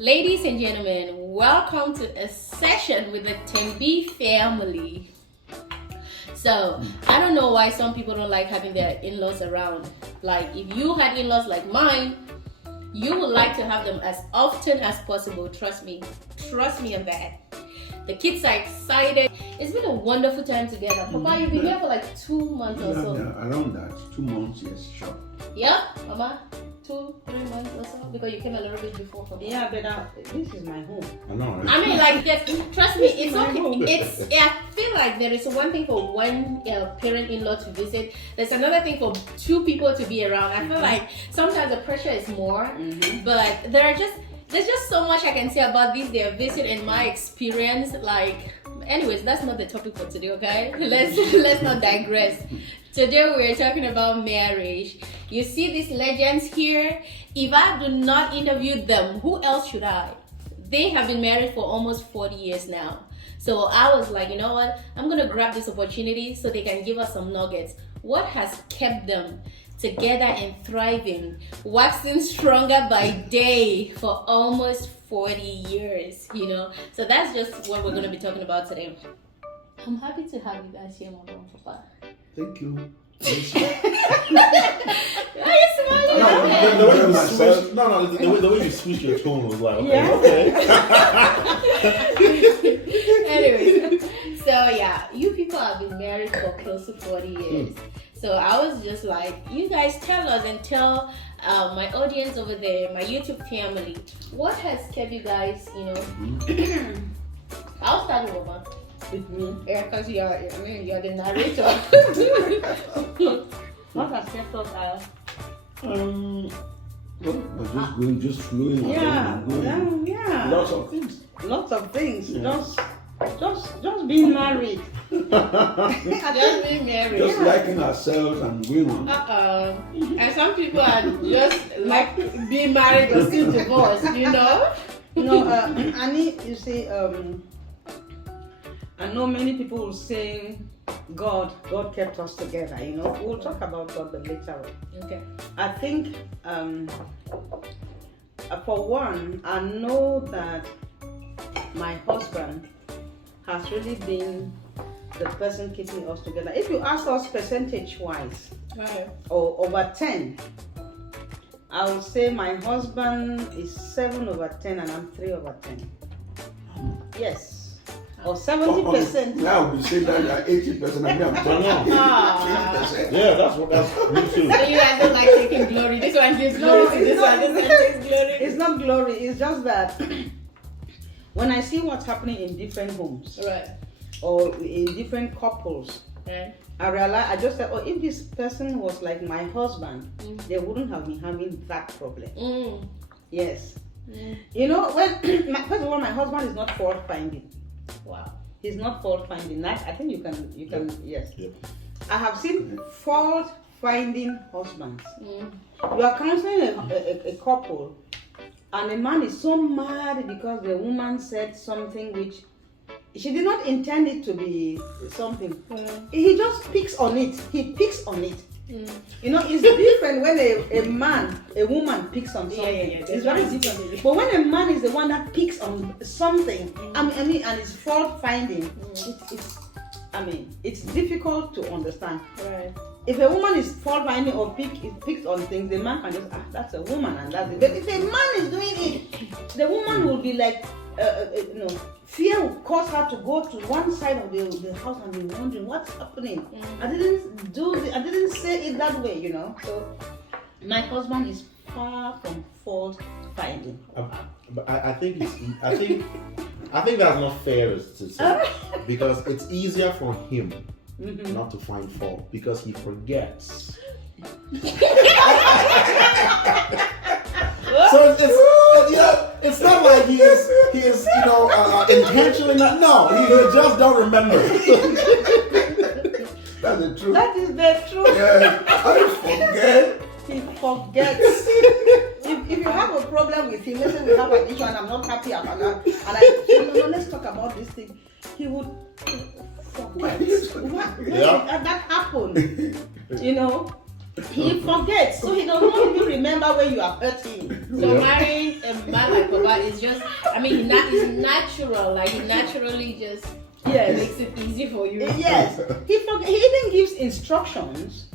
Ladies and gentlemen, welcome to a session with the Tembi family. So, I don't know why some people don't like having their in-laws around. Like, if you had in-laws like mine, you would like to have them as often as possible. Trust me on that. The kids are excited. It's been a wonderful time together. Papa, you've been here for like 2 months or so. Yeah, around that. 2 months, yes, sure. Yeah, Mama? 2-3 months or so? Because you came a little bit before for me. Yeah, but this is my home. I know, right? I mean, like, yes, trust me, it's okay. I feel like there is one thing for one parent-in-law to visit. There's another thing for two people to be around. I feel like sometimes the pressure is more, but there's just so much I can say about this their visit and my experience. Like, anyways, that's not the topic for today, okay? Let's not digress. Today we're talking about marriage. You see these legends here. If I do not interview them, who else should I? They have been married for almost 40 years now. So I was like, you know what? I'm gonna grab this opportunity so they can give us some nuggets. What has kept them together and thriving, waxing stronger by day for almost 40 years, you know? So that's just what we're gonna be talking about today. I'm happy to have you guys here, Mama and Papa. Thank you. Are you smiling? The way you switched your tone was like, okay, Yeah. okay. Anyways, so yeah, you people have been married for close to 40 years. So I was just like, you guys tell us and tell my audience over there, my YouTube family, what has kept you guys, you know? I'll start with Mama. With me. Yeah, because you're the narrator. What has kept us out? We're just flowing. Yeah. Lots of things. Lots of things. Yeah. Just being married. Just being married. Just liking ourselves and going on. And some people are just like being married or still divorced, you know? You know, Annie, you see, I know many people will say God kept us together, you know. We'll talk about God the later on. Okay. I think for one, I know that my husband has really been the person keeping us together. If you ask us percentage wise, Right. or over 10, I would say my husband is 7/10 and I'm 3/10. Yes. Or 70%. Now we say that you're 80%. I mean, I'm talking 80%. Yeah, that's me too. So you guys don't like taking glory. This one gives glory to this one. This one takes glory. It's not glory. It's just that when I see what's happening in different homes Right. or in different couples, Right. I just said, oh, if this person was like my husband, they wouldn't have been having that problem. Yes. You know, first of all, my husband is not fault finding. Wow. He's not fault finding. I think you can, yes. Yep. I have seen fault finding husbands. You are counseling a couple, and the man is so mad because the woman said something which she did not intend it to be something. He just picks on it. He picks on it. You know, it's different when a woman picks on something. Yeah. It's very different. But when a man is the one that picks on something, I mean, and it's fault finding, it's difficult to understand. Right. If a woman is fault finding or picks on things, the man can just that's a woman and that's it. But if a man is doing it, the woman will be like, fear will cause her to go to one side of the house and be wondering what's happening. I didn't say it that way, you know. So my husband is far from fault finding. But I think that's not fair to say because it's easier for him not to find fault because he forgets. So it's not like he is intentionally not. No, he just don't remember. That's the truth. That is the truth. Yeah, I forget. He forgets. If you have a problem with him, let's say we have an issue and I'm not happy about that, and I say, no, let's talk about this thing, he would forget. What? That happened. You know? He forgets, so he does not even remember when you are hurting. So marrying a man like Papa is just, I mean, it's natural. Like he naturally just makes it easy for you. Yes, he even gives instructions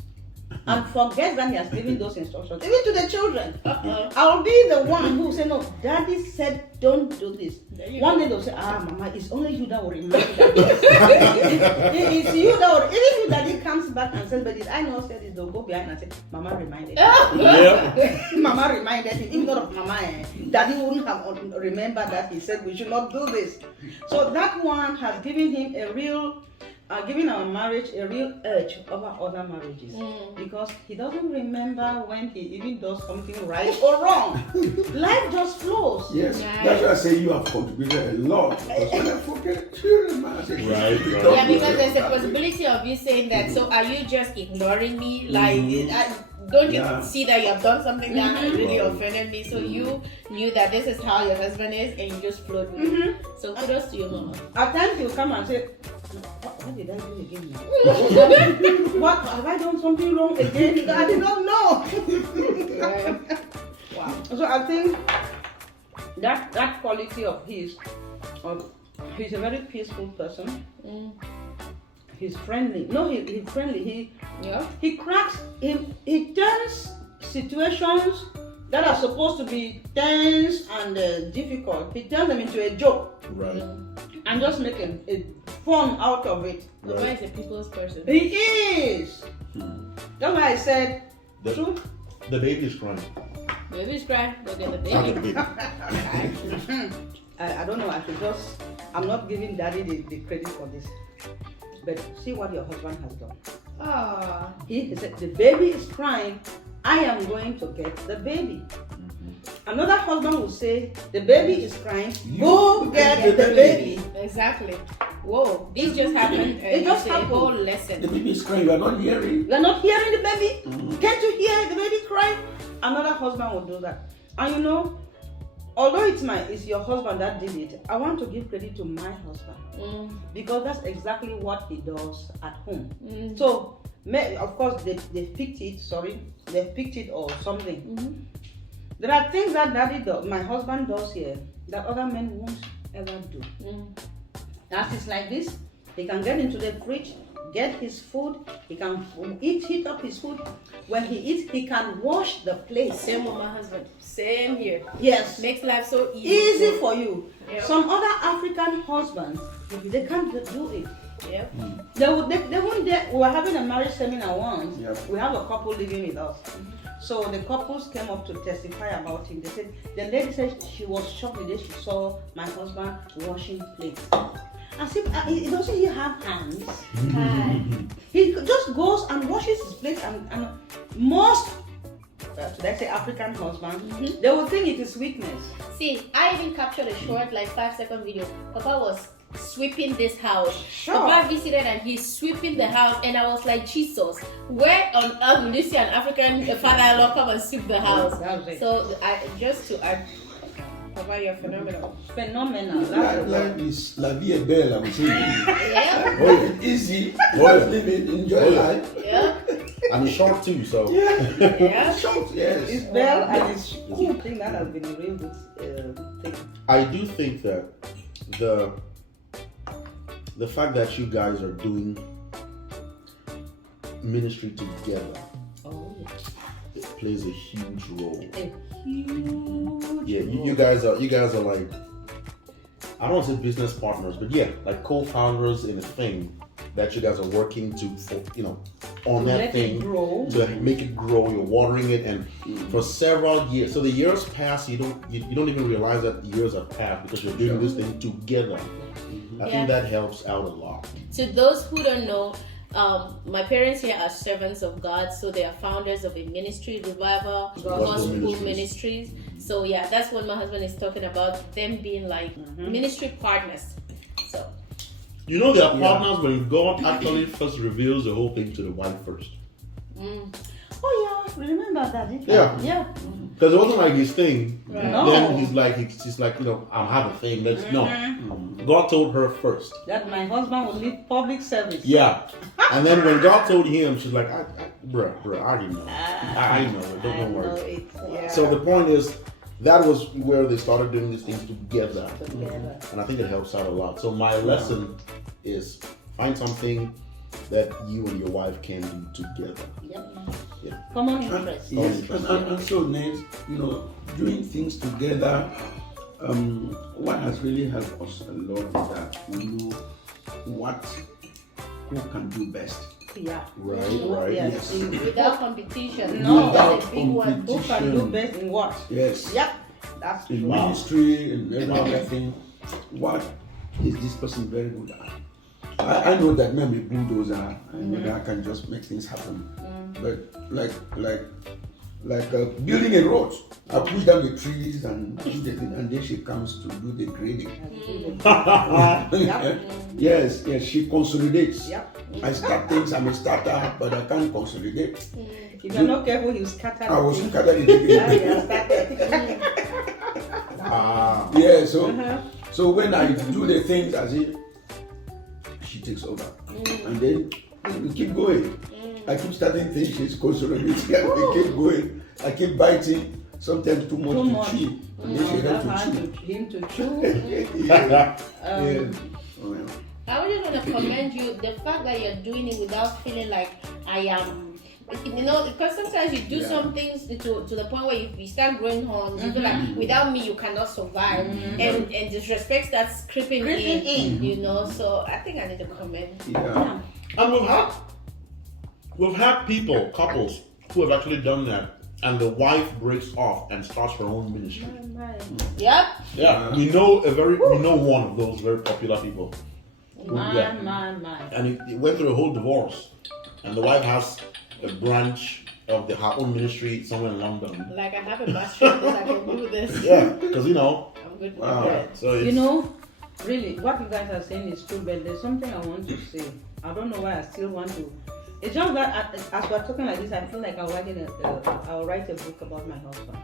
and forgets that he has given those instructions, even to the children. I'll be the one who will say, no, Daddy said don't do this. One day they'll say, Mama, it's only you that will remind me that. It's you that will, even if Daddy comes back and says, but did I not say this, they'll go behind and say, Mama reminded me. Mama reminded him. If not of Mama, Daddy wouldn't have remembered that he said we should not do this. So that one has given him a real giving our marriage a real urge over other marriages because he doesn't remember when he even does something right or wrong. Life just flows. Yes, that's why I say you have contributed a lot. Because when I forget children, man, I say, Yeah, because there's a possibility of you saying that. So are you just ignoring me? Like, don't you see that you have done something that really offended me? So you knew that this is how your husband is, and you just flowed with it. So kudos to you, Mama. At times he'll come and say, what did I do again? What have I done something wrong again? I did not know. Wow. So I think that quality of his, he's a very peaceful person. He's friendly. No, he's friendly. He cracks. He turns situations that are supposed to be tense and difficult. He turns them into a joke. Right. And just make a fun out of it. The boy is a people's person. He is. That's why I said truth. The baby is crying. The baby is crying. Look at the baby. I don't know. I'm not giving Daddy the credit for this. But see what your husband has done. He said the baby is crying. I am going to get the baby. Another husband will say, the baby is crying, go get the baby. Exactly. Whoa, this just happened. It just happened. A whole lesson. The baby is crying, you are not hearing. You are not hearing the baby? Can't you hear the baby crying? Another husband will do that. And you know, although it's your husband that did it, I want to give credit to my husband. Because that's exactly what he does at home. So, of course, they picked it or something. There are things that Daddy does, my husband does here, that other men won't ever do. As it's like this, he can get into the fridge, get his food, he can heat up his food. When he eats, he can wash the plate. Same with my husband. Same here. Yes. Makes life so easy. Easy for you. Yep. Some other African husbands, they can't do it. Yep. They won't dare. We were having a marriage seminar once. Yep. We have a couple living with us. So the couples came up to testify about him. They said the lady said she was shocked the day she saw my husband washing plates. As if doesn't he have hands? He just goes and washes his plates, and most should I say African husbands, they will think it is weakness. See, I even captured a short 5-second video. Papa was sweeping this house. Sure. Papa visited and he's sweeping the house, and I was like, Jesus, where on earth will you see an African father-in-law come and sweep the house? So just to add, Papa, you're phenomenal. Phenomenal. Life is la vie est belle, I'm saying. Yeah. Oh, it's easy. Live it, enjoy life. Yeah. And it's short too, so. Yeah. Short, yes. It's bell and it's cool. I think that has been a real good thing. I do think that the fact that you guys are doing ministry together it plays a huge role. You guys are like, I don't want to say business partners, but like co-founders in a thing that you guys are working on that thing to make it grow. You're watering it, and for several years. So the years pass. You don't even realize that years have passed because you're doing this thing together. I think that helps out a lot. To those who don't know, my parents here are servants of God, so they are founders of a ministry, Revival Gospel Ministries. So yeah, that's what my husband is talking about, them being like ministry partners. So they are partners when God actually first reveals the whole thing to the wife first. Oh yeah, remember that? Yeah. Because it wasn't like his thing. Right. No. Then he's like, I'm having a thing. Let's no. God told her first That my husband will leave public service. Yeah. And then when God told him, she's like, Bruh, I already know. I know it. Don't worry. Yeah. So the point is, that was where they started doing these things together. And I think it helps out a lot. So my lesson is find something that you and your wife can do together. Yeah. Common interest. Yes, and so Nate, doing things together, what has really helped us a lot is that we know who can do best. Yeah. Right. Yes. Without competition. No, Without that's a big one. Who can do best in what? Yes. Yep. That's In true. ministry and every other thing, what is this person very good at? I know that I'm a bulldozer and I can just make things happen. But like building a road, I push down the trees and do the thing, and then she comes to do the grading. Yes, she consolidates. Yep. I start things, I'm a starter, but I can't consolidate. If you're not careful, you scatter. I was the scattered thing. in Yeah, the you started. Yeah, so when I do the things as if she takes over, and then we keep going. I keep starting things, she's consolidating, we keep going. I keep biting, sometimes too much to chew. And then she That's has hard to to him to chew. chew. Yeah. Oh, yeah. I would just want to commend you the fact that you're doing it without feeling like I am. Because sometimes you do some things to the point where you start growing horns. You feel like without me you cannot survive, and disrespect starts creeping in. So I think I need to comment. Yeah. And we've had couples who have actually done that, and the wife breaks off and starts her own ministry. Yep. Yeah, we know one of those very popular people. Man. And it went through a whole divorce, and the wife has a branch of her own ministry somewhere in London. Like I have a master in this, I can do this. Yeah, because I'm good with it. So it's, Really, what you guys are saying is true, but there's something I want to say. I don't know why I still want to. It's just that as we're talking like this, I feel like I'll write a book about my husband.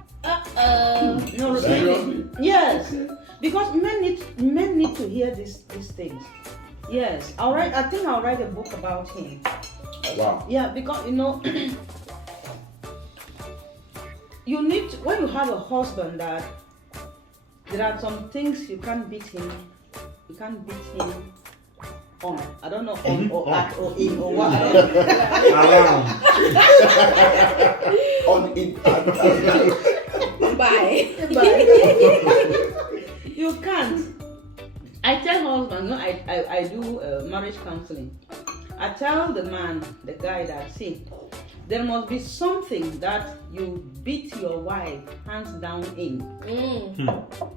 No, really. Seriously? Yes, because men need to hear these things. Yes, I think I'll write a book about him. wow. Yeah, because you need when you have a husband that there are some things you can't beat him. You can't beat him on. I don't know on or at or in or what. I don't know. On in Bye. You can't. I tell husbands, I do marriage counseling. I tell the guy that, see, there must be something that you beat your wife hands down in.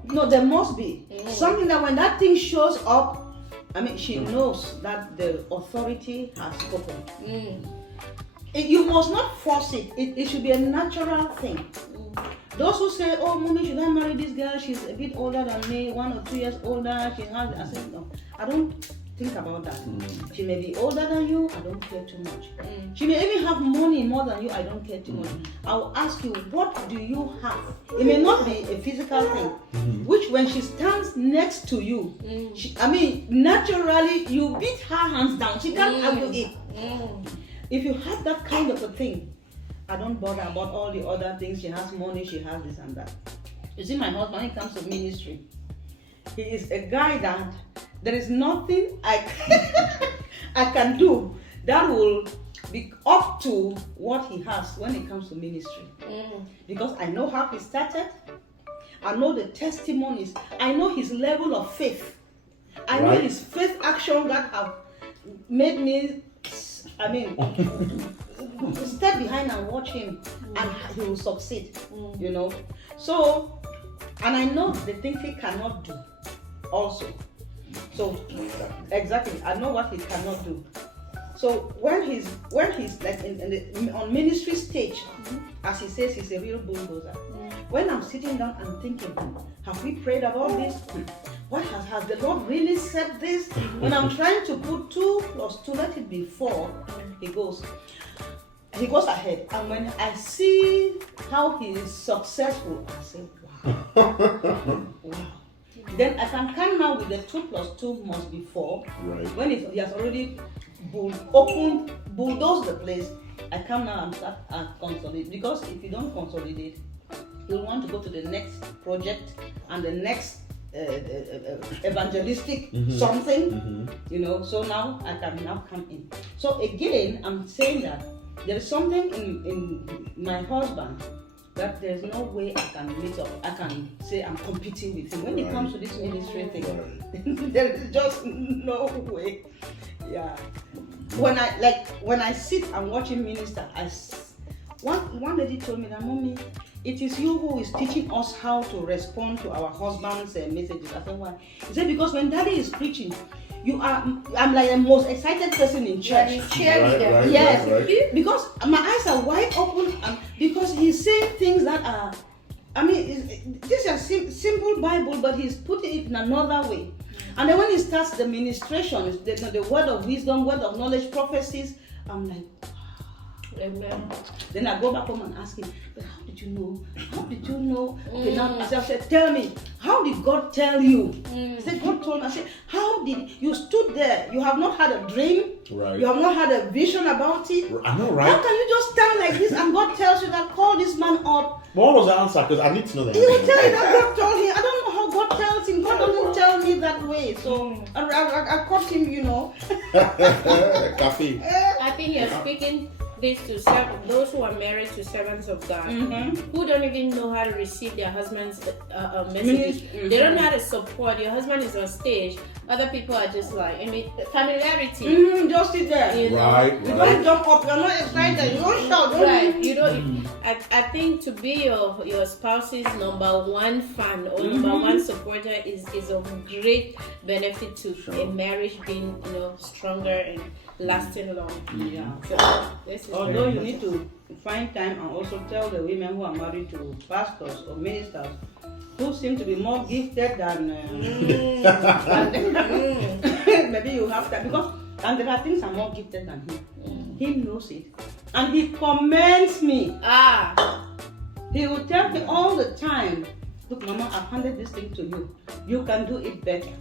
No, there must be something that when that thing shows up, she knows that the authority has spoken. You must not force it. It should be a natural thing. Those who say, "Oh, mommy, should I marry this girl? She's a bit older than me, 1 or 2 years older. She has," I said, no, I don't think about that. She may be older than you. I don't care too much. She may even have money more than you. I don't care too much. I will ask you, what do you have? It may not be a physical thing, which when she stands next to you, naturally you beat her hands down. She can't argue it. If you have that kind of a thing, I don't bother about all the other things. She has money, she has this and that. You see, my husband, when it comes to ministry, he is a guy that there is nothing I can do that will be up to what he has when it comes to ministry. Because I know how he started, I know the testimonies, I know his level of faith, I know his faith action that have made me, step behind and watch him, and he will succeed. So, and I know the things he cannot do also. So exactly, I know what he cannot do. So when he's like on ministry stage, as he says, he's a real bulldozer. When I'm sitting down and thinking, have we prayed about this? What has the Lord really said this? When I'm trying to put 2 + 2, let it be 4, he goes ahead. And when I see how he is successful, I say, wow. Then I can come now with the 2 + 2 must be 4. Right. When he has already bulldozed the place, I come now and start consolidate, because if you don't consolidate, you'll want to go to the next project and the next evangelistic something, you know. So now I can now come in. So again, I'm saying that there is something in my husband that there's no way I can meet up. I can say I'm competing with him when it comes to this ministry thing. There is just no way. Yeah. When I sit and watch him minister, one lady told me that, Mommy, it is you who is teaching us how to respond to our husband's messages. I said, why? He said, because when Daddy is preaching, I'm like the most excited person in church. Right. Because my eyes are wide open, because he's saying things that are, I mean, this is simple Bible, but he's putting it in another way. And then when he starts the ministration, the word of wisdom, word of knowledge, prophecies, I'm like, amen. Then I go back home and ask him, but how did you know? How did you know? Okay, now I said, tell me, how did God tell you? He said, God told me. I said, how did you stood there? You have not had a dream. Right. You have not had a vision about it. I know, right? How can you just stand like this and God tells you that call this man up? What was the answer? Because I need to know that. He will tell you that God told him. I don't know how God tells him. God doesn't tell me that way. So I caught him, you know. Cafe. I think you're speaking this to those who are married to servants of God, who don't even know how to receive their husband's messages. They don't know how to support. Your husband is on stage. Other people are just like, I mean, familiarity. Just sit there. You know? Right. You don't jump up. You're not excited. You don't shout. Right. You don't. I think to be your spouse's number one fan or number one supporter is of great benefit to a marriage being, you know, stronger and lasting long. Yeah. So this is Although you need to find time and also tell the women who are married to pastors or ministers who seem to be more gifted than maybe you have that, because and there are things I'm more gifted than him. He knows it, and he commends me. He will tell me all the time, look, Mama, I've handed this thing to you. You can do it better.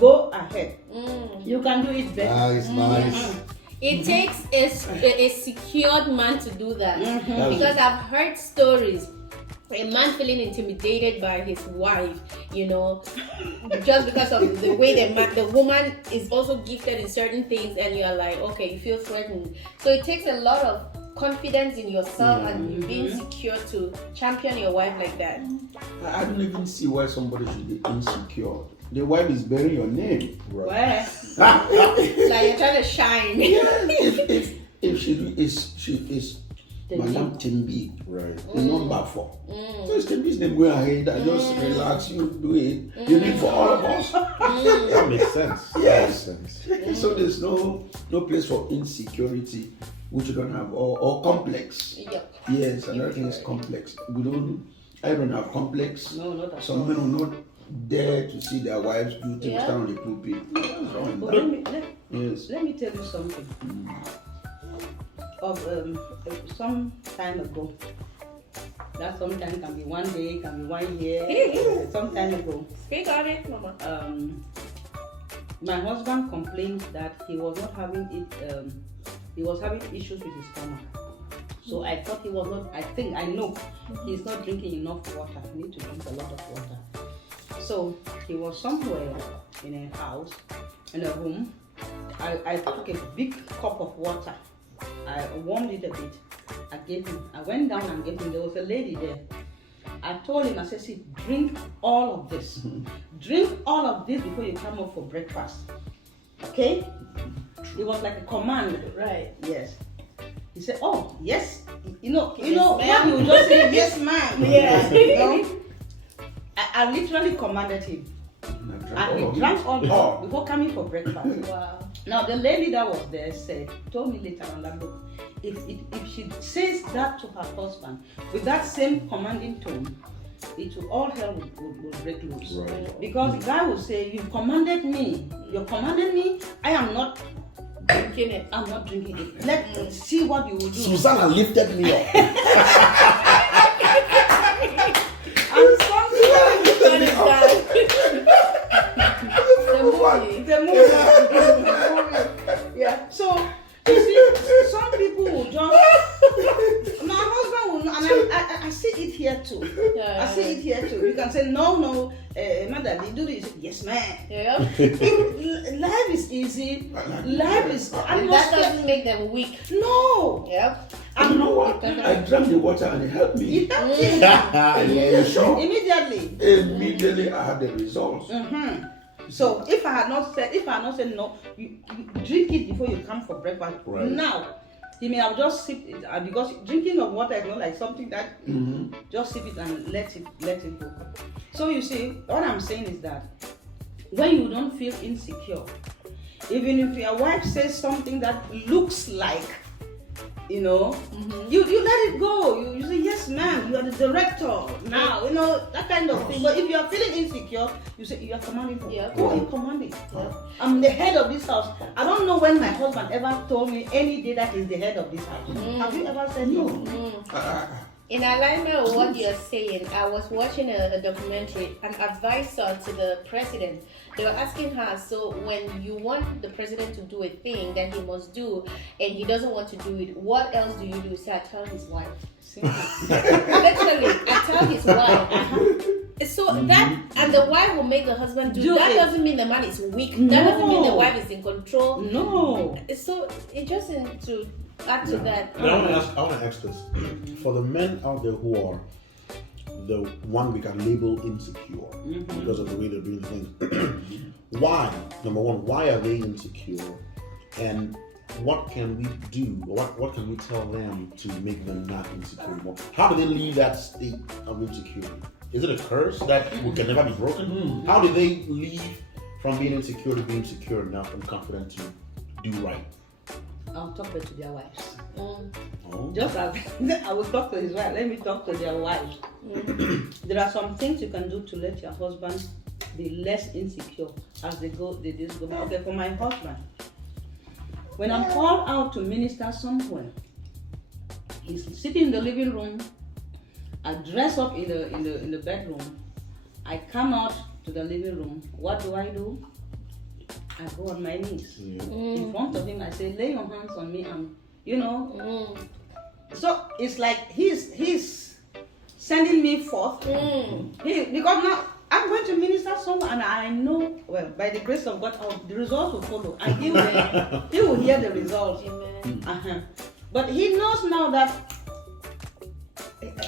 Go ahead. You can do it better. Nice. It takes a secured man to do that, because I've heard stories. A man feeling intimidated by his wife, you know, just because of the way the woman is also gifted in certain things, and you're like, okay, you feel threatened. So it takes a lot of confidence in yourself and being secure to champion your wife like that. I don't even see why somebody should be insecure. The wife is bearing your name. Where? Like you're trying to shine. If she is Madam Timbi, Right. the number 4. So it's Timbi's name, go ahead and just relax, you do it. You need for all of us. That makes sense. Yes. That makes sense. So there's no place for insecurity, which you don't have, or complex. Yep. Yes, another thing is complex. I don't have complex. No, not at all. Some men will not dare to see their wives do things down on the pulpit. But let me tell you something. Of some time ago, that sometime can be 1 day, can be 1 year, some time ago. Speak on it, Mama. My husband complained that he was not having it. He was having issues with his stomach. So I thought he was not. I know he's not drinking enough water. He needs to drink a lot of water. So he was somewhere in a house, in a room. I took a big cup of water. I warmed it a bit. I gave him. I went down and gave him. There was a lady there. I told him, I said, see, drink all of this. Drink all of this before you come up for breakfast. Okay? It was like a command. Right. Yes. He said, oh, yes. You know, Yes, what you just say, yes, ma'am. Yeah. You know? I literally commanded him. And he drank all this before coming for breakfast. Wow. Now the lady that was there told me later on that, look, if she says that to her husband with that same commanding tone, it will all hell will break loose. Right. Because the guy will say, you commanded me, I am not Drinking it. I'm not drinking it. Let's see what you will do. Susanna lifted me up. And something What is that? The movie. Yeah. So you see, some people will just do this. Yes, man. Yeah. Life is easy. Life is. And that doesn't make them weak. No. Yep. And you know what? I drank the water and it helped me. It helped you. Yeah, sure. Immediately. Immediately I had the results. So if I had not said no, you drink it before you come for breakfast. Right. Now, he may have just sipped it because drinking of water is not like something that just sip it and let it go. So you see, what I'm saying is that when you don't feel insecure, even if your wife says something that looks like, you know, you let it go. You say, yes, ma'am, you are the director now, you know, that kind of thing. But if you are feeling insecure, you say, you are commanding. Who are you commanding? I'm the head of this house. I don't know when my husband ever told me any day that he's the head of this house. Have you ever said no? In alignment with what you're saying, I was watching a documentary, an advisor to the president. They were asking her, so when you want the president to do a thing that he must do and he doesn't want to do it, what else do you do? So I tell his wife. Literally, I tell his wife. So that, and the wife will make the husband do that. Doesn't mean the man is weak. That doesn't mean the wife is in control. No. So it just to add to that. And I want to ask this. For the men out there who are the one we can label insecure because of the way they're doing things, why? Number one, why are they insecure? And what can we do? What can we tell them to make them not insecure more? How do they leave that state of insecurity? Is it a curse that can never be broken? How do they leave from being insecure to being secure enough and confident to do right? I'll talk to their wives. Oh. Just as I will talk to his wife, let me talk to their wives. There are some things you can do to let your husband be less insecure as they go. Okay, for my husband, when I'm called out to minister somewhere, he's sitting in the living room. I dress up in the bedroom. I come out to the living room. What do? I go on my knees in front of him. I say, lay your hands on me, and you know. So it's like he's sending me forth. Because now I'm going to minister somewhere, and I know, well, by the grace of God, the results will follow. And he will hear the results. Amen. But he knows now that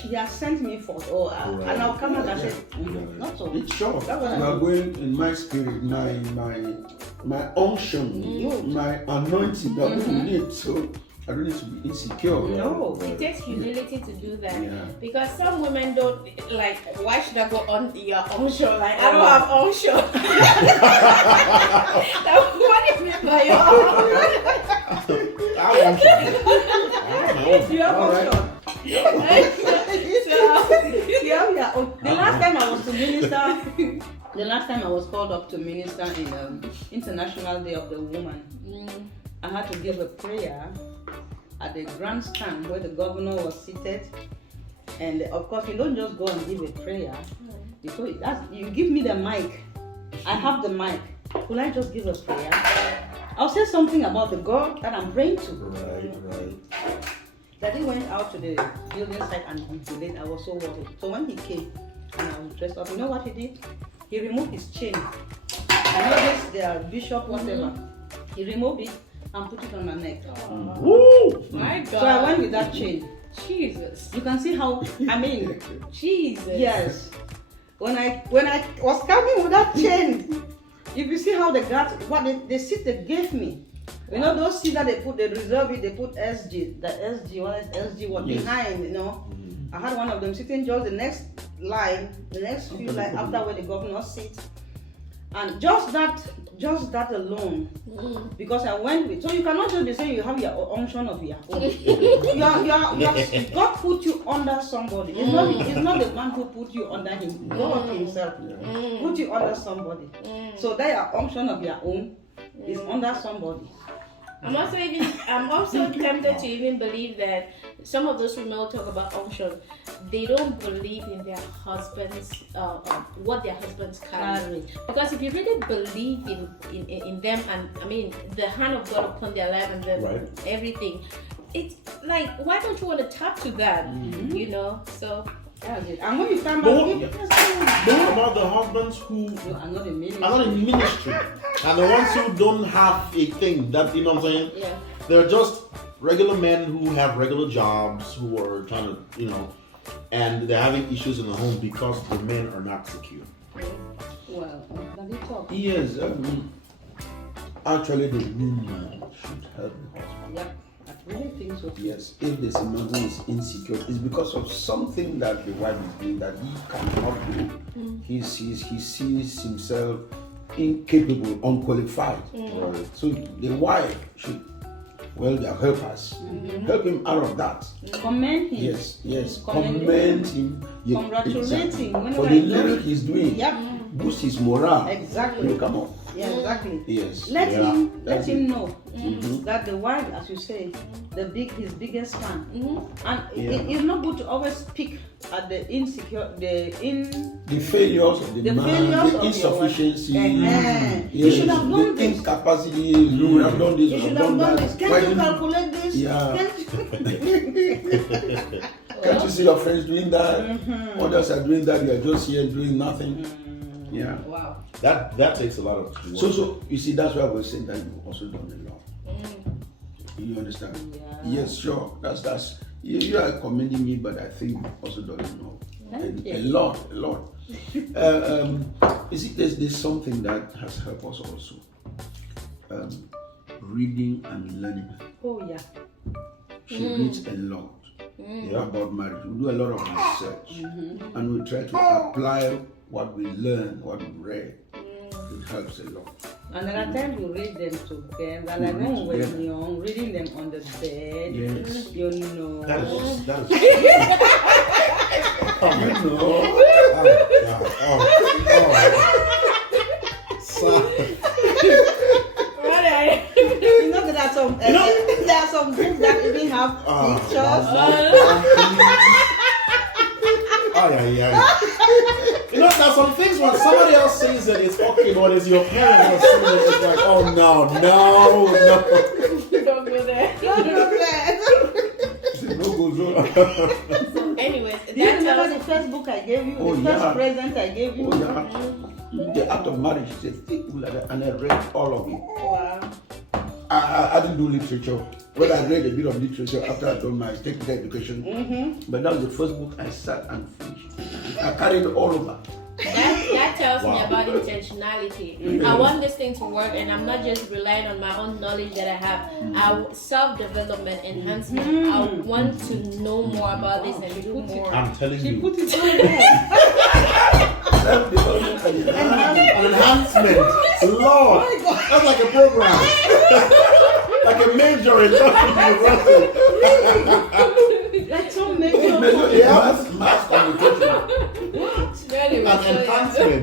he has sent me forth, and I'll come out and say, not so. It's sure. You are going in my spirit, my unction, my anointing that we need. So I don't need to be insecure. No. It takes humility to do that. Because some women don't, like, why should I go on your unction? Like, I don't have unction. What do you mean by your unction? You have unction. The last time I was to minister, the last time I was called up to minister in International Day of the Woman, I had to give a prayer at the grandstand where the governor was seated. And of course, you don't just go and give a prayer. You give me the mic. I have the mic. Will I just give a prayer? I'll say something about the God that I'm praying to. Right. Daddy went out to the building site and he delayed. I was so worried. So when he came and I was dressed up, you know what he did? He removed his chain. I know this, their bishop, whatever. He removed it and put it on my neck. Woo! My God. So I went with that chain. Jesus. You can see how, Jesus. Yes. When I was coming with that chain, if you see how the guards, the seat they gave me, you know those seats that they reserve it, they put SG, the SG, what is SG, what behind, you know. I had one of them sitting just the next few lines after where the governor sits. And just that alone, because I went with, so you cannot just be saying you have your unction of your own. God put you under somebody. It's not the man who put you under him. God himself put you under somebody. So that your unction of your own is under somebody. I'm also tempted to even believe that some of those women who talk about unction, they don't believe in their husbands, what their husbands carry. Because if you really believe in them, and I mean the hand of God upon their life and everything, it's like, why don't you want to tap to that? You know. So That's it. And when you come But back, what, but what about the husbands who you are not a minister. are not in ministry and the ones who don't have a thing that, you know what I'm saying? Yeah. They're just regular men who have regular jobs who are trying to, you know, and they're having issues in the home because the men are not secure. Well, let me talk. Yes, actually the woman should help the husband. Yep. I really think so. Yes, if there's a man who is insecure, it's because of something that the wife is doing that he cannot do. He sees himself incapable, unqualified. Right. So the wife should, well, they are helpers. Help him out of that. Commend him. Yes. Commend Commend him. Yeah, Congratulate exactly. him whenever For the he does little it. he's doing. Yep. Boost his morale. Exactly. You come on. Yeah, exactly. Yes. Let Yeah. him That's him it. know that the wife, as you say, his biggest fan. And it's not good to always pick at the insecure, The failures of the man, failures the of insufficiency, your wife. yes, You should have done the this. incapacity. You would have done this. You would should have have done that. this. Can't Why you didn't- calculate this? Yeah. Can't Can't you see your friends doing that? Others are doing that. You are just here doing nothing. Yeah. Wow. That takes a lot of work. So you see, that's why we're saying that you also done a lot. You understand? Yeah. Yes, sure. That's you are commending me, but I think you also done Thank a you. lot. You see, there's something that has helped us also. Reading and learning. Oh yeah. She reads a lot about marriage. We do a lot of research, and we try to apply what we learn, what we read. It helps a lot. And there are times we read them together, like when we were young, reading them on the bed. Yes. You know. That is You know. You know there are some there are some books that even have pictures. You know, there's some things when somebody else says that it's okay, but it's your parents that say it, it's like, oh no. Don't go there. Don't do that. No go zone. Anyways, Do you that remember tells the first book I gave you? Oh, The first yeah. present I gave you? Oh, yeah. The Art of Marriage is a thick book like that, and I read all of it. wow. I didn't do literature, but I read a bit of literature after I done my technical education. But that was the first book I sat and finished. I carried all over. That tells me Wow. about intentionality. I want this thing to work, and I'm not just relying on my own knowledge that I have. Self-development, enhancement. I want to know more about this and do more. I'm telling She you. put it on there. Self-development and Enhancement. Lord. Oh my God. That's like a program. Like a major in university. Like some major. mass communication. Anyway, An so, enhancement.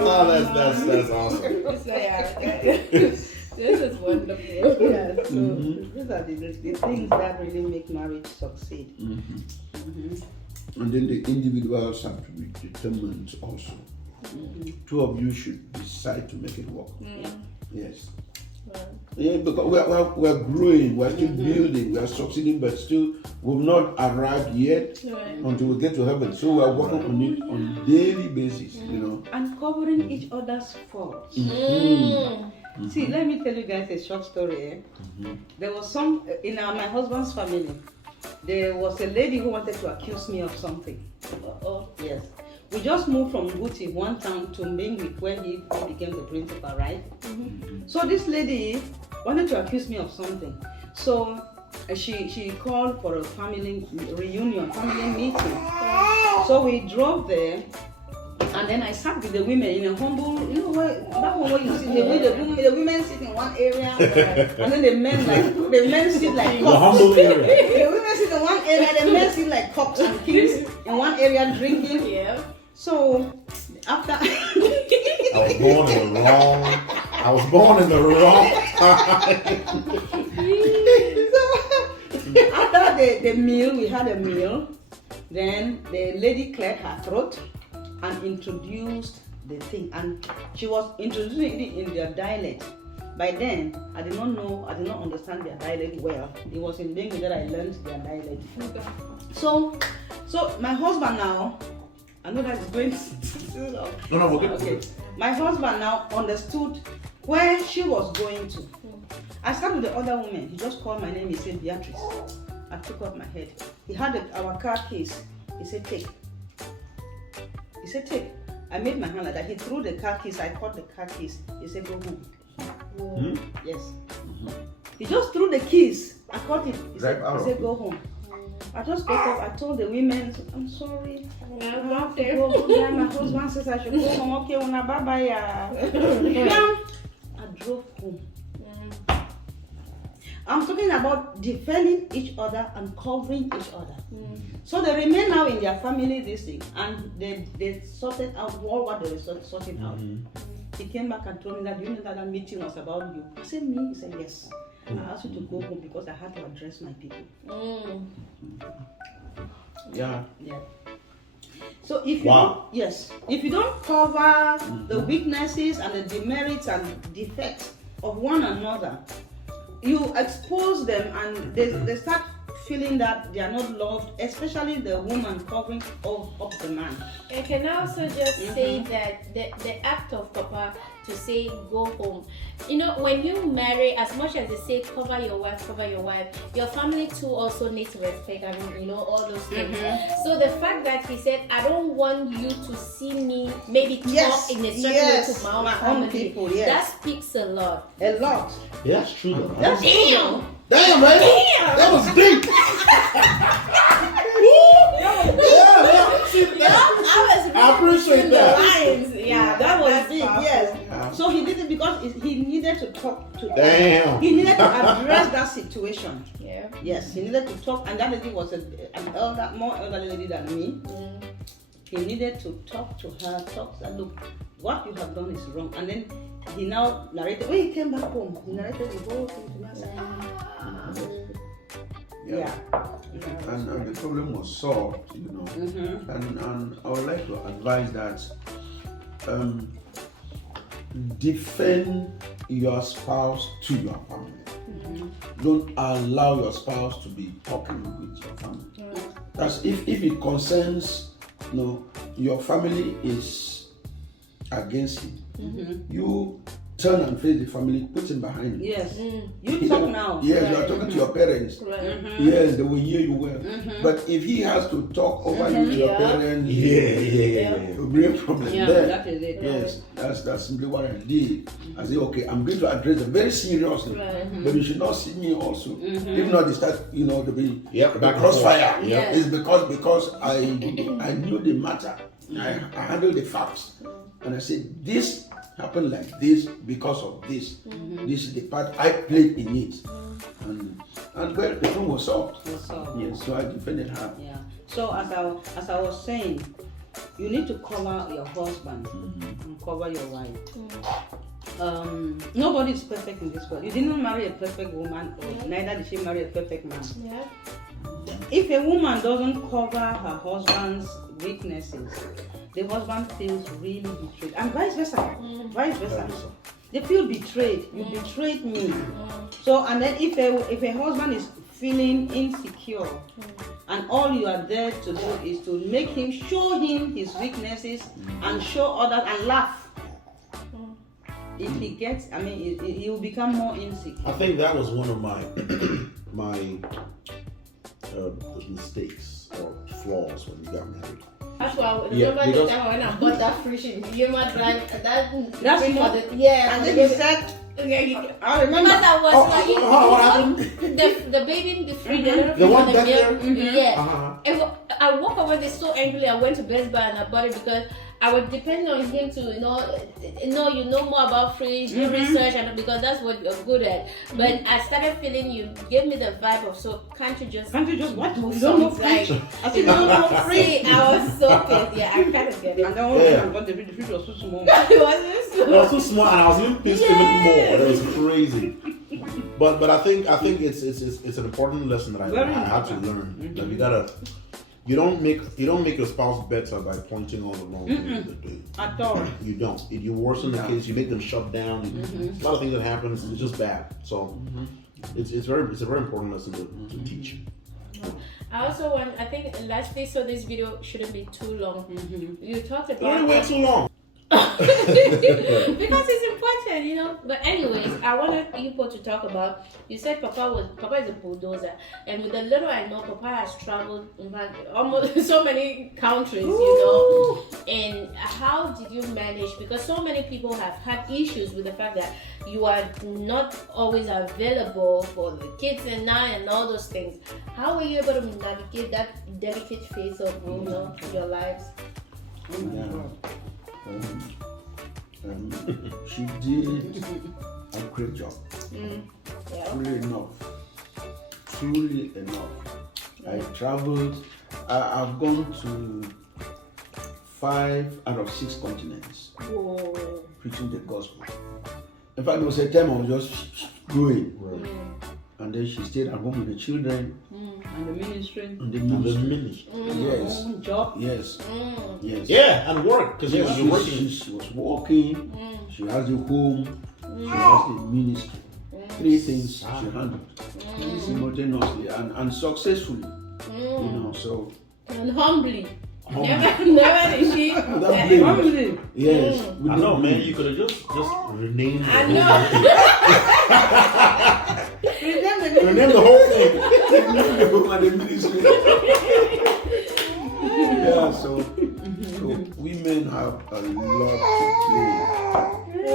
Oh, that's awesome. so yeah, this is wonderful. Yeah, so these are the things that really make marriage succeed. And then the individuals have to be determined also. Two of you should decide to make it work. Yes. Yeah, because we're growing, we're still building, we're succeeding, but still we've not arrived yet until we get to heaven. So we're working on it on a daily basis, you know. And covering each other's faults. See, let me tell you guys a short story. There was in my husband's family, there was a lady who wanted to accuse me of something. Yes. We just moved from Guti, one town, to Mbingwi, where he became the principal, right? So this lady wanted to accuse me of something. So she called for a family reunion, family meeting. So we drove there, and then I sat with the women in a humble, you know, that one where you see the women sit in one area, and then the men sit like The humble area. the women sit in one area, the men sit like cocks and kings in one area drinking. Yeah. So after I was born in the wrong time. So after the meal, we had a meal. Then the lady cleared her throat and introduced the thing, and she was introducing it in their dialect. by then, I did not understand their dialect well. It was in Bengal that I learned their dialect. Okay. So my husband now, I know that is going No, we're good. okay. My husband now understood where she was going to. I sat with the other woman. He just called my name. He said, Beatrice. I took off my head. He had our car keys. He said, take. He said, take. I made my hand like that. He threw the car keys. I caught the car keys. He said, go home. Yes. He just threw the keys. I caught it. He said, go home. I just got up. I told the women, I'm sorry. I have to go home. Yeah, my husband says I should go home. Okay, bye bye. I drove home. I'm talking about defending each other and covering each other. So they remain now in their family this thing, and they sorted out what they were sorting out. He came back and told me that, you know that meeting was about you. I said, me? He said, yes. I asked you to go home because I had to address my people. Yeah. So if you don't cover the weaknesses and the demerits and defects of one another, you expose them and they start feeling that they are not loved, especially the woman covering up the man. I can also just say that the act of Papa to say go home, you know, when you marry, as much as they say cover your wife, your family too also needs to respect, I mean, you know, all those things. So the fact that he said, I don't want you to see me maybe talk in a certain way to my own people, that speaks a lot. A lot. Yeah, that's true though. That's Damn! Damn, man! That was deep! I appreciate that. Lines. Yeah, that was big, powerful. yes. Yeah. So he did it because he needed to talk to Damn. He needed to address that situation. Yeah. Yes, he needed to talk, and that lady was an more elderly lady than me. He needed to talk to her, say, look, what you have done is wrong. And then he now narrated, when he came back home, he narrated the whole thing to me. I said, yeah. And the problem was solved, you know. And I would like to advise that defend your spouse to your family. Don't allow your spouse to be talking with your family. That's if it concerns, you know, your family is against him. You turn and face the family, put him behind you. Yes. You talk now. Yes, you are talking to your parents. Yes, they will hear you well. But if he has to talk over you to your parents, it will bring a problem there. That is it. Yes, that's simply what I did. I said, okay, I'm going to address them very seriously, but you should not see me also. If not, they start, you know, to be back crossfire. Yes. It's because I knew the matter. I handled the facts, and I said this happened like this because of this. This is the part I played in it, and well, the problem was solved. Yes, so I defended her. Yeah. So as I was saying, you need to cover your husband and cover your wife. Nobody is perfect in this world. You didn't marry a perfect woman, or neither did she marry a perfect man. If a woman doesn't cover her husband's weaknesses, the husband feels really betrayed, and vice versa. They feel betrayed. You betrayed me. So, and then if a husband is feeling insecure, and all you are there to do is to make him show him his weaknesses and show others and laugh. If he gets, he will become more insecure. I think that was one of my mistakes or flaws when we got married. That's why I remember the time when I bought that fridge in Yuma Drive. That's fridge more. And then he said, I remember. Because I was what happened? The baby in the fridge, The one back there? Yeah. I woke up one day so angry. I went to Best Buy and I bought it because I would depend on him to, you know more about fridge, do research, and because that's what you're good at. But I started feeling you gave me the vibe of, so can't you just what? do You don't know something? fridge? I said, you don't know fridge. I was so pissed. Yeah, I kind of get it. And then when the fridge was so small. It wasn't so. It was too small, and I was even pissed even more. It was crazy. But I think it's an important lesson that I had to learn. That You don't make your spouse better by pointing all the wrong things they do. At all. You don't. If you worsen the case, you make them shut down. A lot of things that happen. It's just bad. So it's a very important lesson to teach. I also want. I think lastly, so this video shouldn't be too long. You talked about. Don't wait too long. Because it's important, you know. But anyways, I wanted people to talk about. You said Papa is a bulldozer, and with the little I know, Papa has traveled in fact almost so many countries, you know. And how did you manage? Because so many people have had issues with the fact that you are not always available for the kids and all those things. How were you able to navigate that delicate phase of your lives? She did a great job. Truly enough. I traveled. I've gone to 5 out of 6 continents. Whoa. Preaching the gospel. In fact, there was a time I was just going. And then she stayed at home with the children. And the ministry. And the ministry. Yes. Own job. Yes. Yes. Yeah, and work because Yes, you're working. she was working. She has the home. She has the ministry. 3 things she handled simultaneously and successfully. You know, so. And humbly. Never did she. Humbly. Yes. I know, man. You could have just renamed. I know. Rename the whole thing. The home and the ministry. Yeah, so women have a lot to play.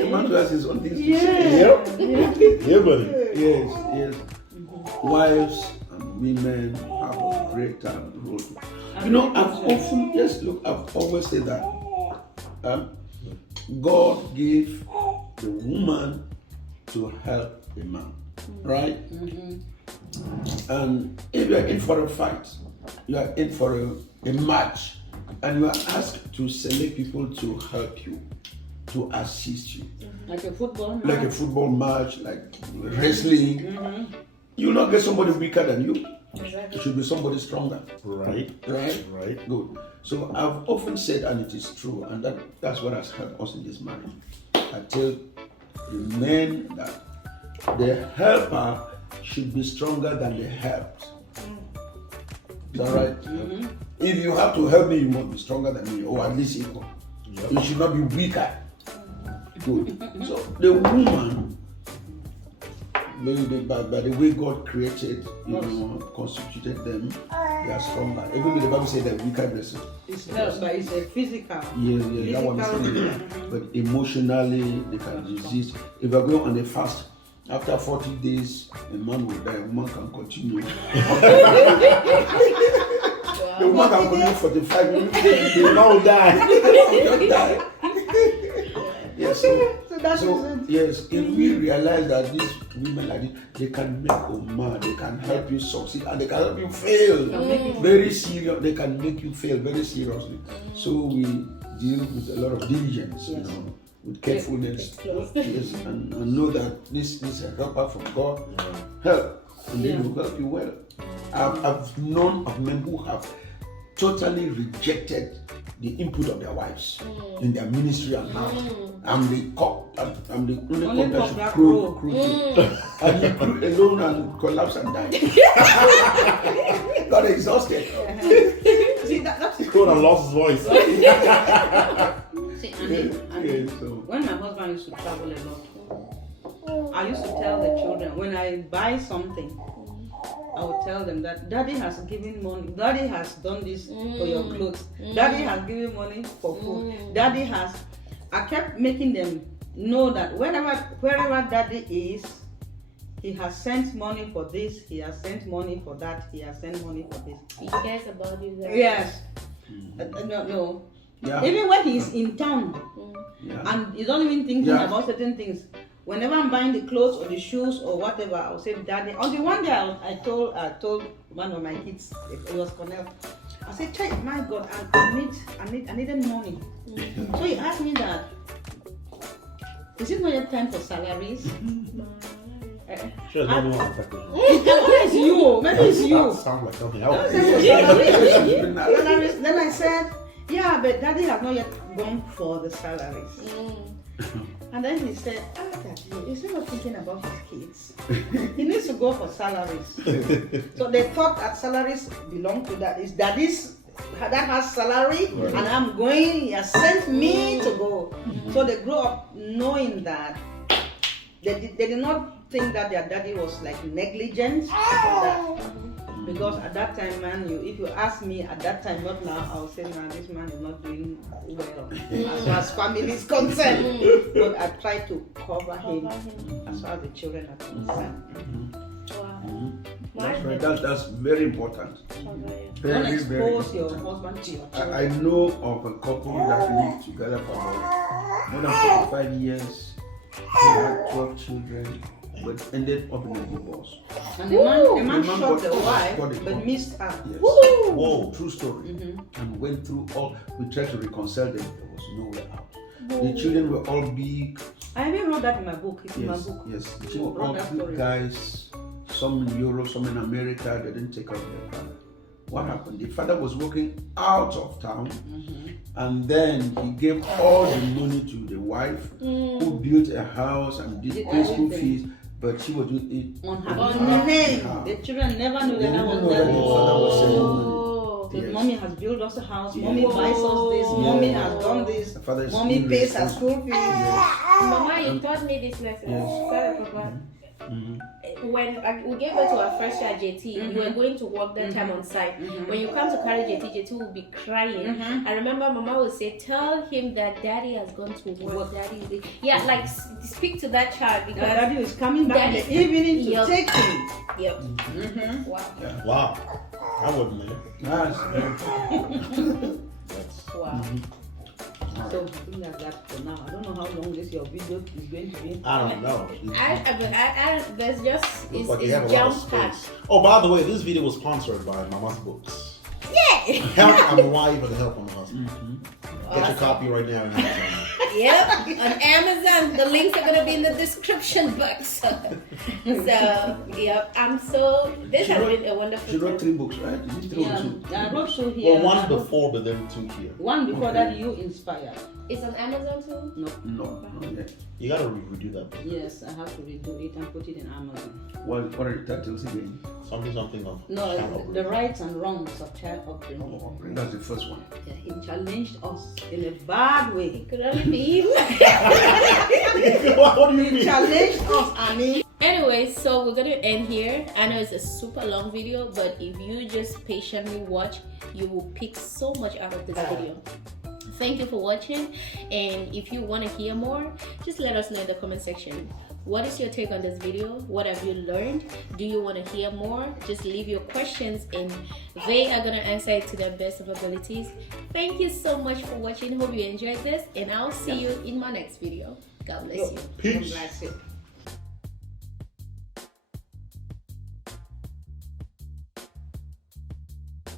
The man has his own things to say. Yeah, buddy. Yes. Wives and women have a great role. You know, I've always said that God gave the woman to help the man, right? And if you are in for a fight, you are in for a match, and you are asked to select people to help you, to assist you. Like a football match. Like a football match, like wrestling. You will not get somebody weaker than you. Exactly. It should be somebody stronger. Right. Good. So I've often said, and it is true, and that's what has helped us in this marriage. I tell the men that the helper should be stronger than the helped. Is that right? If you have to help me, you must be stronger than me, or at least equal. You should not be weaker. Good. So the woman, by the way God created, constituted them, they are stronger. Even the Bible says they're weaker vessels. It's not, but it's a physical. Yeah, that one is physical. But emotionally, they can resist. If you're going on a fast, after 40 days, a man will die, a woman can continue. The woman can continue 45 minutes, the man will die. Will die. Yes, yes, if we realize that these women like this, they can make you mad, they can help you succeed, and they can help you fail very serious. They can make you fail very seriously. So we deal with a lot of diligence, with carefulness, yes, and know that this is a helper from God. Help, and then He will help you well. I've known of men who have totally rejected the input of their wives in their ministry and now I'm the only cop that should crew. And you crew alone and collapse and die. Got exhausted. See, that's Cool and lost his voice. See, when my husband used to travel a lot, I used to tell the children, when I buy something, I would tell them that Daddy has given money, Daddy has done this for your clothes, Daddy has given money for food, Daddy has. I kept making them know that wherever Daddy is, he has sent money for this, he has sent money for that, he has sent money for this. He cares about you guys. Yes. No. Yeah. Even when he's in town and he's not even thinking about certain things. Whenever I'm buying the clothes or the shoes or whatever, I'll say, Daddy. On the one day I told one of my kids, it was Cornell. I said, check, my God, I needed money. So he asked me that, is it not yet time for salaries? Sure, maybe one affected. It's you. Maybe it's you. That sounds like something else. Then I said, yeah, but daddy has not yet gone for the salaries. And then he said, Daddy, instead of thinking about his kids, he needs to go for salaries. So they thought that salaries belong to that. Is daddy's that has salary, and I'm going. He has sent me to go. So they grew up knowing that they did not think that their daddy was like negligent for that. Because at that time, man, if you ask me at that time, not now, I'll say, man, this man is not doing well as far as family is concerned. But I try to cover him as far as the children are concerned. Wow. That's right. That's very important. Don't expose your husband to your children. I know of a couple that lived together for about more than 45 years. They had 12 children, but ended up in a divorce. And the man shot the wife, but missed her. Yes. Whoa. True story. And went through all. We tried to reconcile them. There was no way out. The children were all big. I even wrote that in my book. It's in my book. Yes. The children were all big guys. Some in Europe, some in America. They didn't take care of their father. What happened? The father was working out of town, and then he gave all the money to the wife, who built a house and did pay school fees. But she was doing it on her name. The children never knew that father was was sending money. So mommy has built us a house, mommy buys us this, mommy has done this, mommy pays her school fees. Mama, you taught me this lesson. Sorry, Papa. When we gave birth to our first child, JT, we were going to work that time on site. When you come to carry JT will be crying. I remember Mama would say, tell him that daddy has gone to work. Daddy, like speak to that child because daddy is coming back in the evening to take him. Wow. Wow. I wouldn't know. Yes. Wow. So I think that for now. I don't know how long your video is going to be. I don't know. There's just Looks like you have a lot of jump pack. space. Oh, by the way, this video was sponsored by Mama's Books. Yeah. Help on the wife and help on the husband. Get your copy right now. Yep, on Amazon. The links are gonna be in the description box. So, yep. This has been a wonderful. She wrote 3 books, right? Is it 3 or 2? I wrote 2 here. Well, one before, but then 2 here. One before that you inspired. It's on Amazon too? No, not yet. You gotta redo that book. Yes, I have to redo it and put it in Amazon. What are the titles again? Something of No, child upbringing. the rights and wrongs of child upbringing. That's the first one. Yeah, he challenged us in a bad way. It could only be you. What do you mean? He challenged us, Annie. Anyway, so we're gonna end here. I know it's a super long video, but if you just patiently watch, you will pick so much out of this video. Thank you for watching, and if you want to hear more, just let us know in the comment section. What is your take on this video? What have you learned? Do you want to hear more? Just leave your questions and they are going to answer it to their best of abilities. Thank you so much for watching. Hope you enjoyed this, and I'll see you in my next video. God bless you. Peace. God bless you.